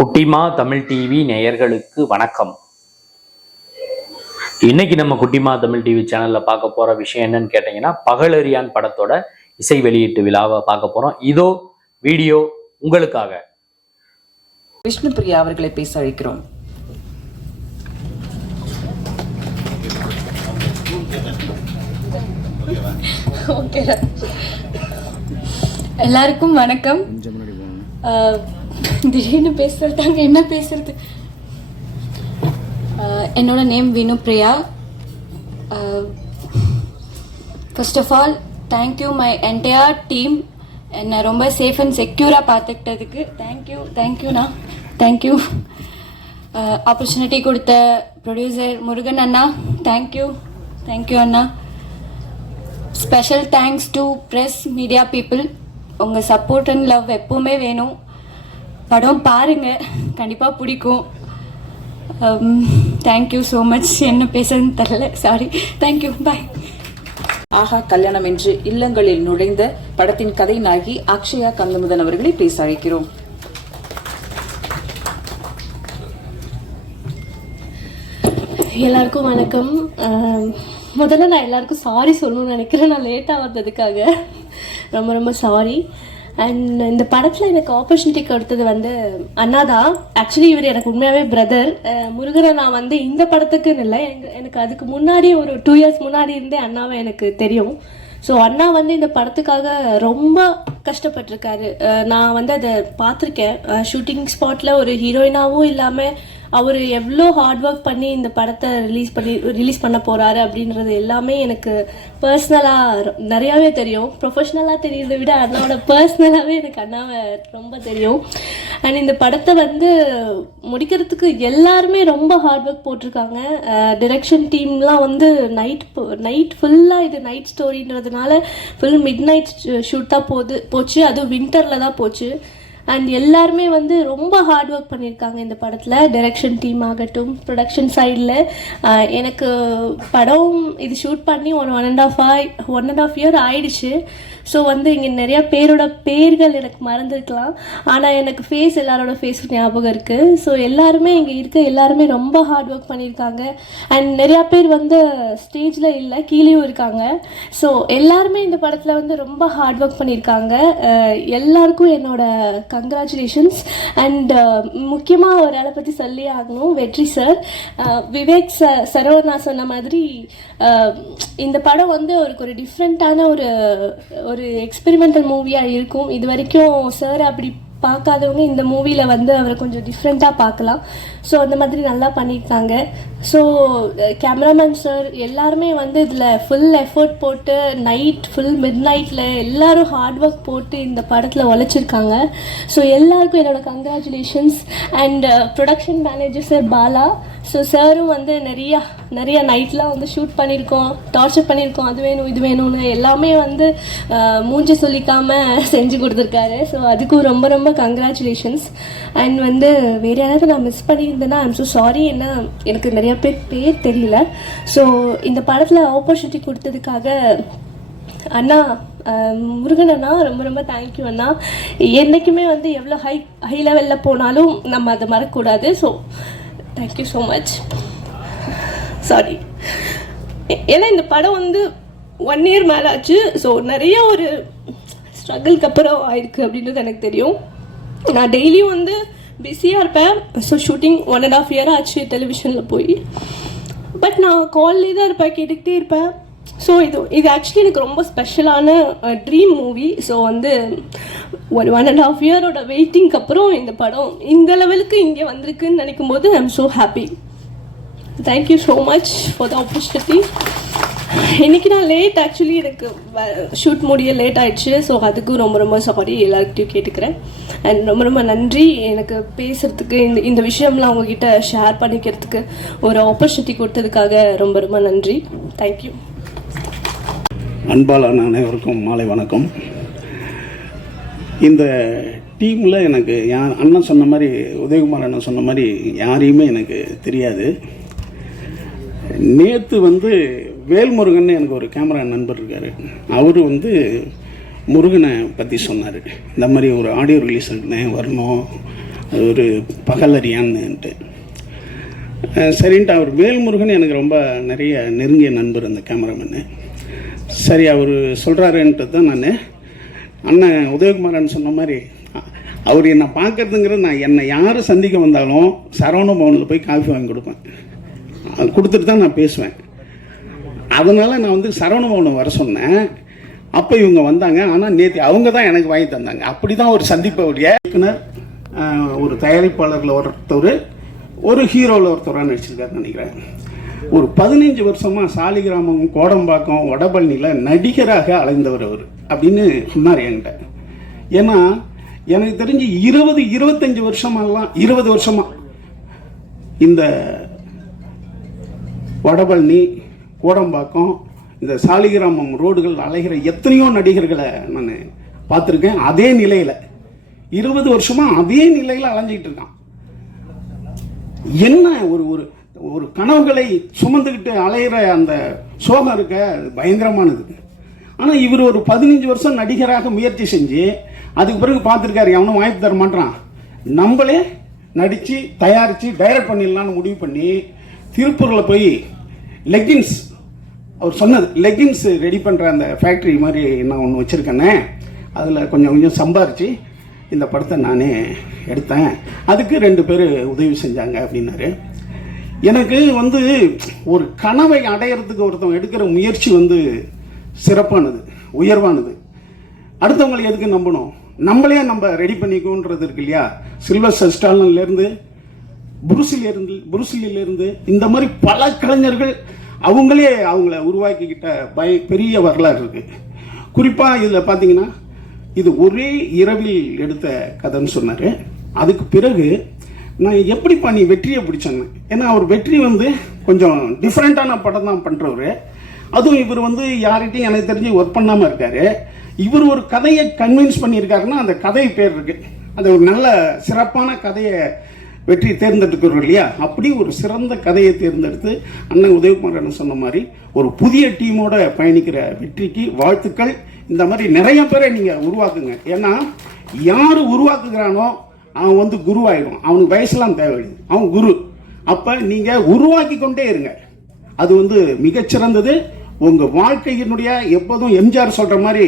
குட்டிமா தமிழ் டிவி நேயர்களுக்கு வணக்கம். இன்னைக்கு நம்ம குட்டிமா தமிழ் டிவி சேனல்ல பார்க்க போற விஷயம் என்னன்னு கேட்டீங்கன்னா பகலறியான் படத்தோட இசை வெளியீட்டு விழாவை பார்க்க போறோம். இதோ வீடியோ உங்களுக்காக. விஷ்ணுபிரியா அவர்களை பேச அழைக்கிறோம். எல்லாருக்கும் வணக்கம். ஆஹ், திடீர்னு பேசுறதாங்க என்ன பேசுறது? என்னோட name Vinu Priya. First of all thank you my entire team என்னை ரொம்ப சேஃப் அண்ட் செக்யூராக பார்த்துக்கிட்டதுக்கு தேங்க்யூ தேங்க்யூண்ணா தேங்க்யூ ஆப்பர்ச்சுனிட்டி கொடுத்த ப்ரொடியூசர் முருகன் அண்ணா thank you thank you Anna. Special thanks to press media people உங்கள் சப்போர்ட் அண்ட் லவ் எப்போவுமே வேணும். படம் பாருங்க. கண்டிப்பாக பிடிக்கும். Um, தேங்க்யூ ஸோ மச் என்ன பேசுறதுன்னு தெரில சாரி தேங்க்யூ பாய் ஆஹா கல்யாணம் என்று இல்லங்களில் நுழைந்த படத்தின் கதை நாயகி அக்ஷயா கந்தமுதன் அவர்களை பேச அழைக்கிறோம். எல்லாருக்கும் வணக்கம். ஆம், முதல்ல நான் எல்லாருக்கும் சாரி சொல்லணும்னு நினைக்கிறேன். நான் லேட்டாக வந்ததுக்காக. ரொம்ப ரொம்ப சாரி அண்ட் இந்த படத்தில் எனக்கு ஆப்பர்ச்சுனிட்டி கொடுத்தது வந்து அண்ணா தான் ஆக்சுவலி இவர் எனக்கு உண்மையாகவே பிரதர் முருகனை நான் வந்து இந்த படத்துக்குன்னு இல்லை. எனக்கு எனக்கு அதுக்கு முன்னாடி ஒரு டூ இயர்ஸ் முன்னாடி இருந்தே அண்ணாவை எனக்கு தெரியும். ஸோ அண்ணா வந்து இந்த படத்துக்காக ரொம்ப கஷ்டப்பட்டிருக்காரு. நான் வந்து அதை பார்த்துருக்கேன். ஷூட்டிங் ஸ்பாட்டில் ஒரு ஹீரோயினாகவும் இல்லாமல் அவர் எவ்வளோ ஹார்ட் ஒர்க் பண்ணி இந்த படத்தை ரிலீஸ் பண்ணி ரிலீஸ் பண்ண போகிறாரு அப்படின்றது எல்லாமே எனக்கு பர்சனலாக நிறையாவே தெரியும். ப்ரொஃபஷ்னலாக தெரியுறதை விட அண்ணாவோட பர்சனலாகவே எனக்கு அண்ணாவை ரொம்ப தெரியும். அண்ட் இந்த படத்தை வந்து முடிக்கிறதுக்கு எல்லாருமே ரொம்ப ஹார்ட் ஒர்க் போட்டிருக்காங்க. டிரெக்ஷன் டீம்லாம் வந்து நைட் நைட் ஃபுல்லாக இது நைட் ஸ்டோரின்றதுனால ஃபுல் மிட் நைட் ஷூட் தான் போகுது போச்சு. அதுவும் வின்டரில் தான் போச்சு. அண்ட் எல்லாருமே வந்து ரொம்ப ஹார்ட் ஒர்க் பண்ணியிருக்காங்க இந்த படத்தில். டைரக்ஷன் டீம் ஆகட்டும் ப்ரொடக்ஷன் சைடில் எனக்கு படம் இது ஷூட் பண்ணி ஒன் ஒன் அண்ட் ஆஃப் ஆய் ஒன் அண்ட் ஆஃப் இயர் ஆயிடுச்சு. ஸோ வந்து இங்கே நிறையா பேரோட பேர்கள் எனக்கு மறந்துருக்கலாம். ஆனால் எனக்கு ஃபேஸ் எல்லாரோட ஃபேஸ் ஞாபகம் இருக்குது ஸோ எல்லாருமே இங்கே இருக்க எல்லாருமே ரொம்ப ஹார்ட் ஒர்க் பண்ணியிருக்காங்க. அண்ட் நிறையா பேர் வந்து ஸ்டேஜில் இல்லை கீழேயும் இருக்காங்க. ஸோ எல்லாருமே இந்த படத்தில் வந்து ரொம்ப ஹார்ட் ஒர்க் பண்ணியிருக்காங்க. எல்லாருக்கும் என்னோட கங்க்ராச்சுலேஷன்ஸ் அண்ட் முக்கியமாக ஒரு ஆளை பற்றி சொல்லி ஆகணும். வெற்றி சார் uh, விவேக் ச நான் சொன்ன மாதிரி uh, இந்த படம் வந்து அவருக்கு ஒரு டிஃப்ரெண்ட்டான ஒரு ஒரு எக்ஸ்பெரிமெண்டல் மூவியாக இருக்கும். இது வரைக்கும் சார் அப்படி பார்க்காதவங்க இந்த மூவியில் வந்து அவரை கொஞ்சம் டிஃப்ரெண்ட்டாக பார்க்கலாம். ஸோ அந்த மாதிரி நல்லா பண்ணியிருக்காங்க. ஸோ கேமராமேன் சார் எல்லாருமே வந்து இதில் ஃபுல் எஃபர்ட் போட்டு நைட் ஃபுல் மிட் நைட்டில் எல்லோரும் ஹார்ட் ஒர்க் போட்டு இந்த படத்தில் உழைச்சிருக்காங்க. ஸோ எல்லாருக்கும் என்னோட congratulations and production manager sir Bala. So சாரும் வந்து நிறையா நிறைய நைட்லாம் வந்து ஷூட் பண்ணியிருக்கோம் டார்ச்சர் பண்ணியிருக்கோம். அது வேணும் இது வேணும்னு எல்லாமே வந்து மூஞ்சி சொல்லிக்காமல் செஞ்சு கொடுத்துருக்காரு. ஸோ அதுக்கும் ரொம்ப ரொம்ப கங்க்ராச்சுலேஷன்ஸ் அண்ட் வந்து வேறு யாராவது நான் மிஸ் பண்ணி இருந்தேன்னா ஐம் ஸோ சாரி என்ன எனக்கு நிறையா பேர் பேர் தெரியல. ஸோ இந்த படத்தில் ஆப்பர்ச்சுனிட்டி கொடுத்ததுக்காக அண்ணா முருகன் அண்ணா ரொம்ப ரொம்ப தேங்க்யூ அண்ணா. என்றைக்குமே வந்து எவ்வளோ ஹை ஹை லெவலில் போனாலும் நம்ம அதை மறக்கக்கூடாது. So thank you so much sorry ஏன்னா இந்த படம் வந்து ஒன் இயர் மேலே ஆச்சு. ஸோ நிறைய ஒரு ஸ்ட்ரகிள்க்கு அப்புறம் ஆயிருக்கு அப்படின்றது எனக்கு தெரியும். நான் டெய்லியும் வந்து பிஸியாக இருப்பேன். So shooting one and half year ஆச்சு டெலிவிஷனில் போய். பட் நான் கால்லே தான் இருப்பேன் கேட்டுக்கிட்டே இருப்பேன். ஸோ இது இது ஆக்சுவலி எனக்கு ரொம்ப ஸ்பெஷலான ட்ரீம் மூவி ஸோ வந்து ஒரு ஒன் அண்ட் ஆஃப் இயரோட வெயிட்டிங்க்கு அப்புறம் இந்த படம் இந்த லெவலுக்கு இங்கே வந்திருக்குன்னு நினைக்கும் போது I am so happy thank you so much for the opportunity இன்னைக்கு நான் லேட் ஆக்சுவலி எனக்கு ஷூட் முடிய லேட் ஆயிடுச்சு. ஸோ அதுக்கும் ரொம்ப ரொம்ப சாரி எல்லாருக்கிட்டையும் கேட்டுக்கிறேன். அண்ட் ரொம்ப ரொம்ப நன்றி. எனக்கு பேசுகிறதுக்கு இந்த இந்த விஷயம்லாம் அவங்கக்கிட்ட ஷேர் பண்ணிக்கிறதுக்கு ஒரு ஆப்பர்ச்சுனிட்டி கொடுத்ததுக்காக ரொம்ப ரொம்ப நன்றி. தேங்க்யூ அன்பாலான அனைவருக்கும் மாலை வணக்கம். இந்த டீமில் எனக்கு என் அண்ணன் சொன்ன மாதிரி உதயகுமார் அண்ணன் சொன்ன மாதிரி யாரையுமே எனக்கு தெரியாது. நேற்று வந்து வேல்முருகன் எனக்கு ஒரு கேமரா நண்பர் இருக்கார். அவர் வந்து முருகனை பற்றி சொன்னார். இந்த மாதிரி ஒரு ஆடியோ ரிலீஸ் இருக்குண்ணே வரணும் அது ஒரு பகலறியான்னுட்டு சரின்ட்டு அவர் வேல்முருகன் எனக்கு ரொம்ப நிறைய நெருங்கிய நண்பர் அந்த கேமராமேனு. சரி அவர் சொல்கிறாருன்ட்டு தான் நான். அண்ணன் உதயகுமாரன் சொன்ன மாதிரி அவர் என்னை பார்க்கறதுங்கிறது நான் என்னை யார் சந்திக்க வந்தாலும் சரவண பவனில் போய் காஃபி வாங்கி கொடுப்பேன். கொடுத்துட்டு தான் நான் பேசுவேன். அதனால் நான் வந்து சரவணபவனை வர சொன்னேன். அப்போ இவங்க வந்தாங்க. ஆனால் நேற்று அவங்க தான் எனக்கு வாங்கி தந்தாங்க. அப்படி தான் ஒரு சந்திப்பவுடைய இயக்குனர் ஒரு தயாரிப்பாளரில் ஒருத்தர் ஒரு ஹீரோவில் ஒருத்தராக நடிச்சிருக்காருன்னு நினைக்கிறேன். ஒரு பதினஞ்சு வருஷமாக சாலிகிராமம் கோடம்பாக்கம் வடபழனியில் நடிகராக அலைந்தவர் அவர் அப்படின்னு சொன்னார் என்கிட்ட. ஏன்னா எனக்கு தெரிஞ்சு இருபது இருபத்தஞ்சு வருஷமெல்லாம் இருபது வருஷமாக இந்த வடபழனி கோடம்பாக்கம் இந்த சாலிகிராமம் ரோடுகள் அலைகிற எத்தனையோ நடிகர்களை நான் பார்த்துருக்கேன். அதே நிலையில் இருபது வருஷமாக அதே நிலையில் அலைஞ்சிக்கிட்டு இருக்கான். என்ன ஒரு ஒரு ஒரு கனவுகளை சுமந்துக்கிட்டு அலையிற அந்த சோகம் இருக்க அது பயங்கரமானது. ஆனால் இவர் ஒரு பதினஞ்சு வருஷம் நடிகராக முயற்சி செஞ்சு அதுக்கு பிறகு பார்த்துருக்காரு எவனும் வாய்ப்பு தர மாட்டான் நம்மளே நடித்து தயாரித்து டைரக்ட் பண்ணிடலாம்னு முடிவு பண்ணி திருப்பூரில் போய் லெக்கின்ஸ் அவர் சொன்னது லெக்கின்ஸ் ரெடி பண்ணுற அந்த ஃபேக்ட்ரி மாதிரி நான் ஒன்று வச்சுருக்கேனே. அதில் கொஞ்சம் கொஞ்சம் சம்பாரித்து இந்த படத்தை நானே எடுத்தேன். அதுக்கு ரெண்டு பேர் உதவி செஞ்சாங்க அப்படின்னாரு. எனக்கு வந்து ஒரு கனவை அடையிறதுக்கு ஒருத்தவங்க எடுக்கிற முயற்சி வந்து சிறப்பானது உயர்வானது. அடுத்தவங்களை எதுக்கு நம்பணும்? நம்மளே நம்ம ரெடி பண்ணிக்கோன்றது இருக்கு இல்லையா? சில்வர் ஸ்டாலின்லேருந்து புருசிலிருந்து புருசிலிருந்து இந்த மாதிரி பல கலைஞர்கள் அவங்களே அவங்கள உருவாக்கிக்கிட்ட பய பெரிய வரலாறு இருக்குது குறிப்பாக இதில் பார்த்தீங்கன்னா இது ஒரே இரவில் எடுத்த கதைன்னு சொன்னார். அதுக்கு பிறகு நான் எப்படிப்பா நீ வெற்றியை பிடிச்சேன்னு. ஏன்னா அவர் வெற்றி வந்து கொஞ்சம் டிஃப்ரெண்ட்டான படம் தான் பண்ணுறவர் அதுவும் இவர் வந்து யார்கிட்டையும் எனக்கு தெரிஞ்சு ஒர்க் பண்ணாமல் இருக்கார். இவர் ஒரு கதையை கன்வின்ஸ் பண்ணியிருக்காருன்னா அந்த கதை பேர் இருக்குது அது ஒரு நல்ல சிறப்பான கதையை வெற்றி தேர்ந்தெடுக்கிறோம் இல்லையா? அப்படி ஒரு சிறந்த கதையை தேர்ந்தெடுத்து அண்ணன் உதயகுமாரன் சொன்ன மாதிரி ஒரு புதிய டீமோட பயணிக்கிற வெற்றிக்கு வாழ்த்துக்கள். இந்த மாதிரி நிறைய பேரை நீங்கள் உருவாக்குங்க. ஏன்னா யார் உருவாக்குகிறானோ அவன் வந்து குருவாயிடும். அவனுக்கு வயசுலாம் தேவையில்லை. அவன் குரு. அப்போ நீங்கள் உருவாக்கி கொண்டே இருங்க. அது வந்து மிகச்சிறந்தது. உங்கள் வாழ்க்கையினுடைய எப்போதும் எம்ஜிஆர் சொல்கிற மாதிரி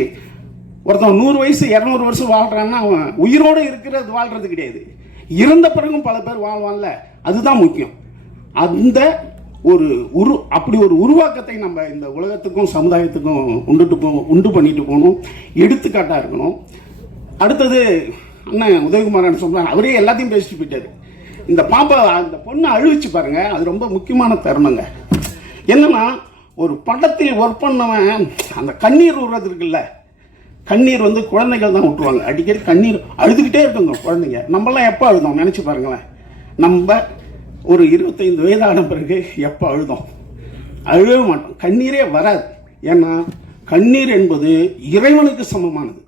ஒருத்தன் நூறு வயசு இரநூறு வருஷம் வாழ்கிறான்னா அவன் உயிரோடு இருக்கிறது வாழ்கிறது கிடையாது. இறந்த பிறகும் பல பேர் வாழ்வான்ல அதுதான் முக்கியம். அந்த ஒரு உரு அப்படி ஒரு உருவாக்கத்தை நம்ம இந்த உலகத்துக்கும் சமுதாயத்துக்கும் உண்டுட்டு போ உண்டு பண்ணிட்டு போகணும். எடுத்துக்காட்டாக இருக்கணும். அடுத்தது அண்ணன் உதயகுமாரன் சொல்றாங்க அவரே எல்லாத்தையும் பேசிட்டு போயிட்டாரு. இந்த பாப்பா அந்த பொண்ணை அழுவிச்சு பாருங்க அது ரொம்ப முக்கியமான தருணங்க. என்னன்னா ஒரு படத்தில் ஒர்க் பண்ணவன் அந்த கண்ணீர் விடுறது இருக்குல்ல கண்ணீர் வந்து குழந்தைகள் தான் விட்டுருவாங்க அடிக்கடி கண்ணீர் அழுதுகிட்டே இருக்குங்க குழந்தைங்க. நம்மலாம் எப்போ அழுதோம்? நினச்சி பாருங்களேன். நம்ம ஒரு இருபத்தைந்து வயதான பிறகு எப்போ அழுதோம்? அழுவே மாட்டோம். கண்ணீரே வராது. ஏன்னா கண்ணீர் என்பது இறைவனுக்கு சமமானது.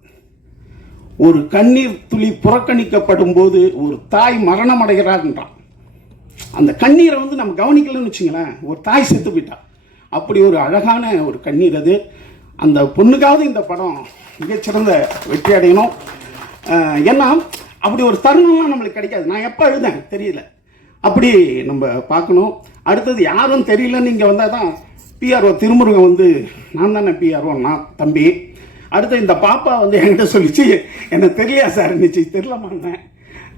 ஒரு கண்ணீர் துளி புறக்கணிக்கப்படும் போது ஒரு தாய் மரணம் அடைகிறார்ன்றான் அந்த கண்ணீரை வந்து நம்ம கவனிக்கலன்னு வச்சுங்களேன் ஒரு தாய் செத்து போயிட்டா. அப்படி ஒரு அழகான ஒரு கண்ணீர் அது. அந்த பொண்ணுக்காவது இந்த படம் மிகச்சிறந்த வெற்றி அடையணும். ஏன்னா அப்படி ஒரு தருணம்லாம் நம்மளுக்கு கிடைக்காது. நான் எப்போ எழுதேன்? தெரியல. அப்படி நம்ம பார்க்கணும். அடுத்தது யாரும் தெரியலன்னு இங்கே வந்தால் தான் பிஆர்ஓ திருமுருகன் வந்து நான் தானே பிஆர்ஓ நான் தம்பி. அடுத்து இந்த பாப்பா வந்து என்கிட்ட சொல்லிச்சு எனக்கு தெரியலையா சார்? இருந்துச்சு தெரியலமான்னேன்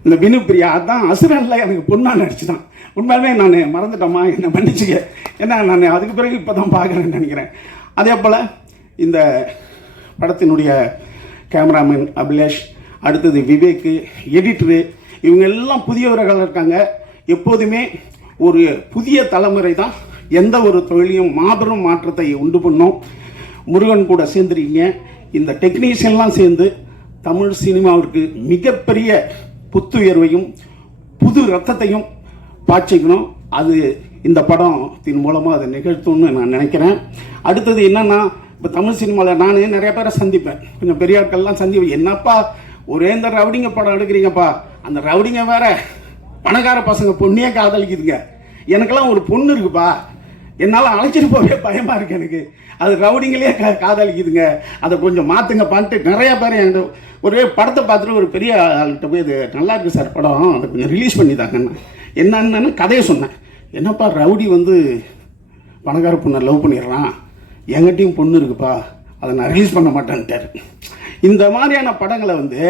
இந்த வினுப்பிரியா அதான் அசுரன்ல எனக்கு பொண்ணா நடிச்சு தான் உண்மையாலுமே நான் மறந்துட்டோமா என்னை மன்னிச்சுக்க ஏன்னா நான் அதுக்கு பிறகு இப்போ தான் பார்க்குறேன்னு நினைக்கிறேன். அதே போல் இந்த படத்தினுடைய கேமராமேன் அபிலேஷ் அடுத்தது விவேக்கு எடிட்டரு இவங்க எல்லாம் புதியவர்கள் இருக்காங்க. எப்போதுமே ஒரு புதிய தலைமுறை தான் எந்த ஒரு தொழிலையும் மாபெரும் மாற்றத்தை உண்டு பண்ணும். முருகன் கூட சேர்ந்துருக்கீங்க. இந்த டெக்னீஷியன்லாம் சேர்ந்து தமிழ் சினிமாவிற்கு மிகப்பெரிய புத்துயர்வையும் புது ரத்தத்தையும் பாய்ச்சிக்கணும். அது இந்த படத்தின் மூலமாக அதை நிகழ்த்தும்னு நான் நினைக்கிறேன். அடுத்தது என்னென்னா இப்போ தமிழ் சினிமாவில் நான் நிறைய பேரை சந்திப்பேன். கொஞ்சம் பெரிய ஆட்கள்லாம் சந்திப்பேன். என்னப்பா ஒரே இந்த ரவுடிங்க படம் எடுக்கிறீங்கப்பா. அந்த ரவுடிங்க வேற பணக்கார பசங்க பொண்ணையே காதலிக்குதுங்க. எனக்கெல்லாம் ஒரு பொண்ணு இருக்குப்பா. என்னால் அழைச்சிட்டு போகவே பயமாக இருக்கு எனக்கு. அது ரவுடிங்களே கா காதலிக்குதுங்க. அதை கொஞ்சம் மாற்றுங்க பண்ணிட்டு நிறைய பேர் என்கிட்ட ஒரே படத்தை பார்த்துட்டு ஒரு பெரிய ஆள்கிட்ட போய் இது நல்லா இருக்கு சார் படம். அதை கொஞ்சம் ரிலீஸ் பண்ணி தாங்கன்னு என்னன்னு கதையை சொன்னேன். என்னப்பா ரவுடி வந்து பணக்கார பொண்ணை லவ் பண்ணிடுறான். எங்கிட்டையும் பொண்ணு இருக்குப்பா. அதை நான் ரிலீஸ் பண்ண மாட்டேன்ட்டாரு. இந்த மாதிரியான படங்களை வந்து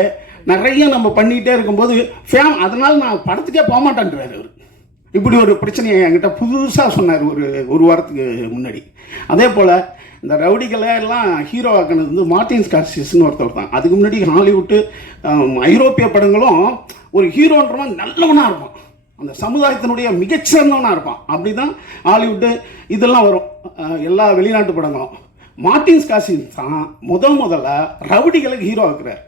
நிறைய நம்ம பண்ணிக்கிட்டே இருக்கும்போது ஃபேம் அதனால் நான் படத்துக்கே போக மாட்டேன்றாரு அவர். இப்படி ஒரு பிரச்சனையை என்கிட்ட புதுசாக சொன்னார் ஒரு ஒரு வாரத்துக்கு முன்னாடி. அதே போல் இந்த ரவுடிகளை எல்லாம் ஹீரோ ஆக்கினது வந்து மார்டின் ஸ்கார்சிஸ்னு ஒருத்தர் தான். அதுக்கு முன்னாடி ஹாலிவுட்டு ஐரோப்பிய படங்களும் ஒரு ஹீரோன்றவன் நல்லவனாக இருப்பான். அந்த சமுதாயத்தினுடைய மிகச்சிறந்தவனாக இருப்பான். அப்படி தான் ஹாலிவுட்டு இதெல்லாம் வரும். எல்லா வெளிநாட்டு படங்களும். மார்டின் ஸ்கார்சிஸ் தான் முதல் முதல்ல ரவுடிகளுக்கு ஹீரோ ஆக்குறார்.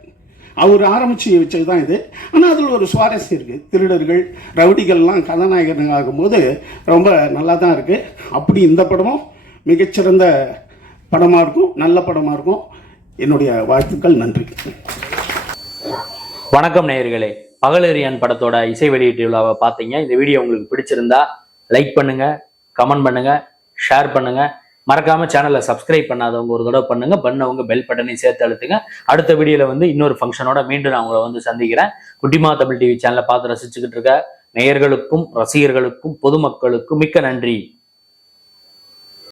அவர் ஆரம்பித்து வச்சது தான் இது. ஆனால் அதில் ஒரு சுவாரஸ்யம் இருக்குது திருடர்கள் ரவுடிகள்லாம் கதாநாயகர்கள் ஆகும்போது ரொம்ப நல்லா தான் இருக்குது அப்படி இந்த படமும் மிகச்சிறந்த படமாக இருக்கும். நல்ல படமாக இருக்கும். என்னுடைய வாழ்த்துக்கள் நன்றி. வணக்கம் நேயர்களே. பகலெறியான் படத்தோட இசை வெளியீட்டு விழாவை பார்த்தீங்க. இந்த வீடியோ உங்களுக்கு பிடிச்சிருந்தா லைக் பண்ணுங்கள் கமெண்ட் பண்ணுங்கள் ஷேர் பண்ணுங்க. மறக்காம சேனலை சப்ஸ்கிரைப் பண்ணாதவங்க ஒரு தடவை பண்ணுங்க. பண்ணவங்க பெல் பட்டனையும் சேர்த்து அழுத்துங்க. அடுத்த வீடியோல வந்து இன்னொரு ஃபங்க்ஷனோட மீண்டும் நான் உங்களை வந்து சந்திக்கிறேன். குட்டிமா தமிழ் டிவி சேனலை பார்த்து ரசிச்சுக்கிட்டு இருக்க. நேயர்களுக்கும் ரசிகர்களுக்கும் பொதுமக்களுக்கும் மிக்க நன்றி.